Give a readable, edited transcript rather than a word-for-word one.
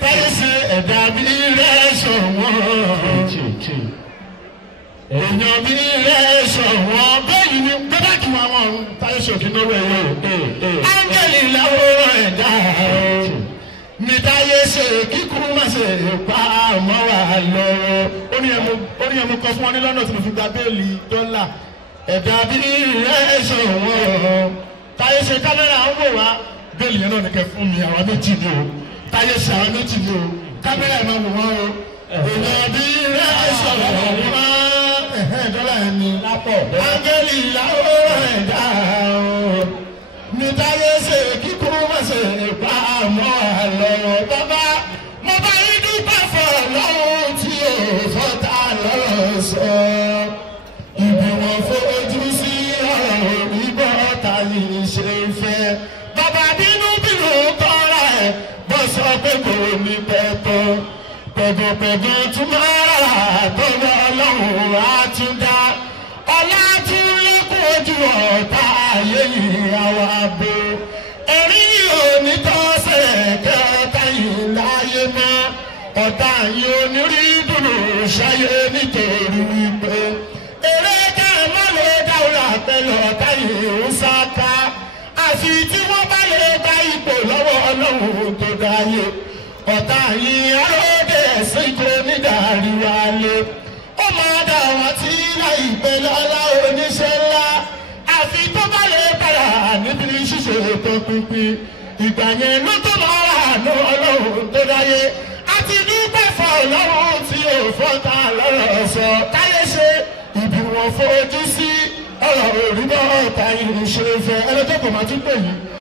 táyé ṣe ẹ̀dá bí rẹ̀ ṣọ̀wọ́n. èèyàn bí rẹ̀ ṣọ̀wọ́n bẹ́ẹ̀ ni gbọ́dọ̀ kí wọn àwọn táyé ṣòkì lówó ẹ̀yọ́. áńgẹ́lì làwọn ẹ̀dá ní táyé ṣe kíkú má ṣe pa àmọ́ wà lọ́wọ́. ó ní ẹmu kọ fún wọn ní lọ́nà tí mo fi gba béèlì dọ́là. ẹ̀dá bí rẹ̀ ṣọ̀wọ́n táyé ṣe kámẹ́rà ń wò wá béèlì yẹn náà ní kẹ́ fún mi àwọn méjì ni o táyé ṣe àwọn méjì ni o kámẹ́rà ẹ̀ máa wò wọ́n o. ẹ̀dá bí rẹ̀ ṣọ̀wọ́n dọ́là yẹn ni áńgẹ́lì làwọn ẹ̀dá ní táyé ṣe kíkú má ṣe pa àmọ́ àlọ́. bàbá mo bá yín dúpẹ́ fọ́ lọ́wọ́ tí o fọ́ta lọ́rọ̀ sọ. ibi wọn fojú sí ọ̀rọ̀ onígbọ́ ta yìí ṣe fẹ́. bàbá bínú tọ́ra ẹ̀ bọ́ sọ pé kò ní pẹ́pọ́. pẹ̀gọ̀pẹ̀gọ̀ tún máa rà tọ́wọ́ ọlọ́run á tún dá. ọlá tún lékún ojú ọ̀tá ayé yìí àwa bò. ẹ̀rí onítọ́sẹ̀ kẹta yìí láyé mọ́. ọ̀tá yìí onírí dùnú ṣayé nítorí wípé. èrè ká má lè dáwọ́lá pẹ̀lú ọ̀tá yìí ń sáká. àfi tí wọ́n bá lè gba ipò lọ́wọ́ ọlọ́run tó dáyé. ọ̀tá yìí aróde ẹ̀sìn kò ní dàrí wálé. ó máa dà wọ́n tí láìpẹ́ lọ́lá oníṣẹ́ ńlá. àfi tó bá lè padà níbi ṣíṣe ètò pínpín. ìgbà yẹn ló tó máa rà ní ọlọ́run tó dáyé. àti dúpẹ́ fọ́ ọlọ́run tí ò fọ́ta lọ́rọ̀ sọ. káyé ṣe ibi wọn fojú sí ọ̀rọ̀ òrùbọ̀ ọ̀tá yìí ṣe fẹ́. ẹni tó kò máa tún pè yìí.